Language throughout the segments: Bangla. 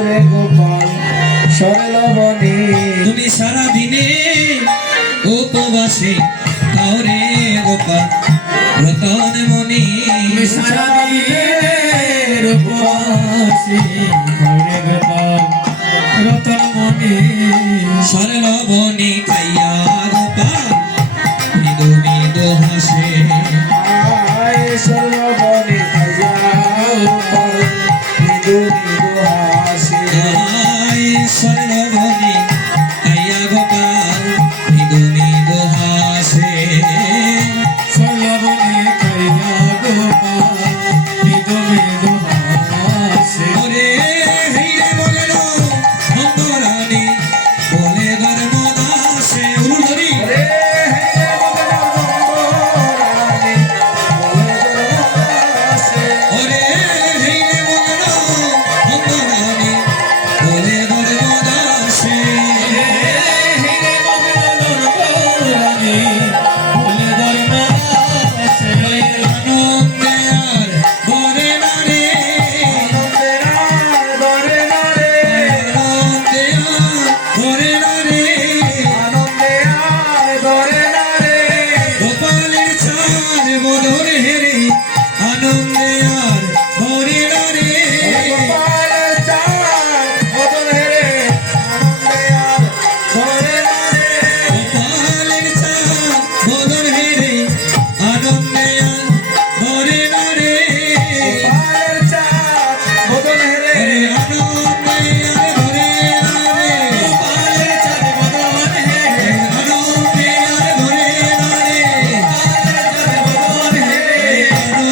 ওরে গোপাল সরলবনে তুমি সারা দিনে উপবাসে কাউরে গোপাল রতন মনি তুমি সারা দিনে উপবাসে ওরে গোপাল রতন মনি সরলবনে খাইয়া গোপাল মৃদু মৃদু হাসে আয় সরলবনে খাইয়া গোপাল মৃদু মৃদু হাসে আয় সরলবনে খাইয়া গোপাল মৃদু মৃদু হাসে সরলবনে খাইয়া গোপাল মৃদু মৃদু হাসে ওরে হেইরে মগন অন্তরানি বলে ধর্মদাসে উলুধরি ওরে হেইরে মগন অন্তরানি বলে ধর্মদাসে ওরে হেইরে মগন অন্তরানি বলে ধর্মদাসে হেইরে মগন অন্তরানি বলে ধর্মদাসে আনন্দে আর বরে না রে আনন্দের আর ধরে না রে আনন্দে আর বরে না রে আনন্দে আর ধরে না রে গোপালের চাঁদ বদর হেরে আনন্দে আর বরে না রে গোপালের চাঁদ বদন হেরে আনন্দে আর ধরে না রে গোপালের চাঁদ বদর হেরে আনন্দে আর বরে না রে গোপালের চাঁদ বদন হেরে হেরে আনন্দে আর বরে না রে গোপালের চাঁদ বদন হেরে আনন্দে আর বরে না রে বদন হেরে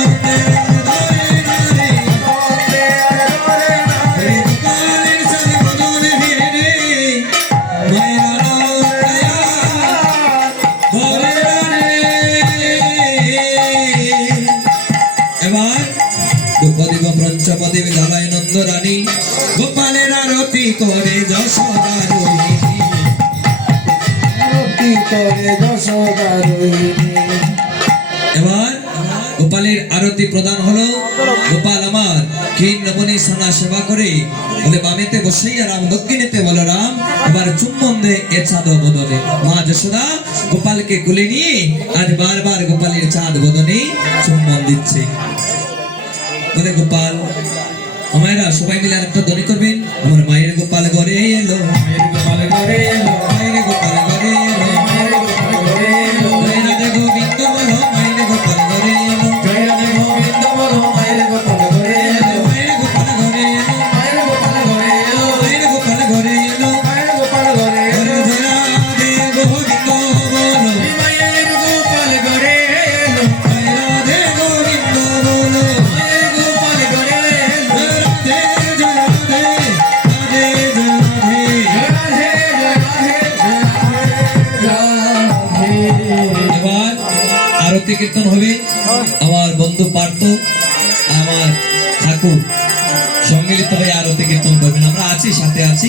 আনন্দে আর বরে না রে আনন্দে আর ধরে না রে গোপালের চাঁদ বদর হেরে মায়ের আনন্দে বরে না রে এবার দ্রৌপদী পঞ্চপদী বিদ্যালয় নন্দ রানী গোপালের আরতি করে যশোদা রোহিণী আরতি করে যশোদা রোহিণী এবার গোপালের আরতি প্রদান হলো গোপাল আমার কিন নবনী সোনা সেবা করে বলে বামেতে বসেই রাম দক্ষিণেতে বলো রাম এবার চুম্বন দে এ চাঁদ বদনে মা যশোদা গোপালকে কুলে নিয়ে আজ বারবার গোপালের চাঁদ বদনে চুম্বন দিচ্ছে বলে গোপাল আমায়রা সবাই মিলে আরেকটা ধ্বনি করবেন আমার মায়ের গোপাল ঘরে এলো মায়ের গোপাল ঘরে এলো মায়ের গোপাল ঘরে এলো মায়ের গোপাল ঘরে এলো জয় রাধে গোবিন্দ বলো মায়ের গোপাল ঘরে এলো জয় রাধে গোবিন্দ বলো মায়ের গোপাল ঘরে এলো মায়ের গোপাল ঘরে এলো মায়ের গোপাল ঘরে এলো মায়ের গোপাল ঘরে এলো মায়ের গোপাল ঘরে এলো জয় রাধে গোবিন্দ বলো মায়ের গোপাল ঘরে এলো জয় রাধে গোবিন্দ বলো মায়ের গোপাল ঘরে এলো রাধে জয় রাধে রাধে জয় রাধে জয় রাধে জয় রাধে এবার আরতি কীর্তন হবে আমার বন্ধু পার্থ আমার ঠাকুর সম্মিলিত হয়ে আরতি কীর্তন করবেন আমরা আছি সাথে আছি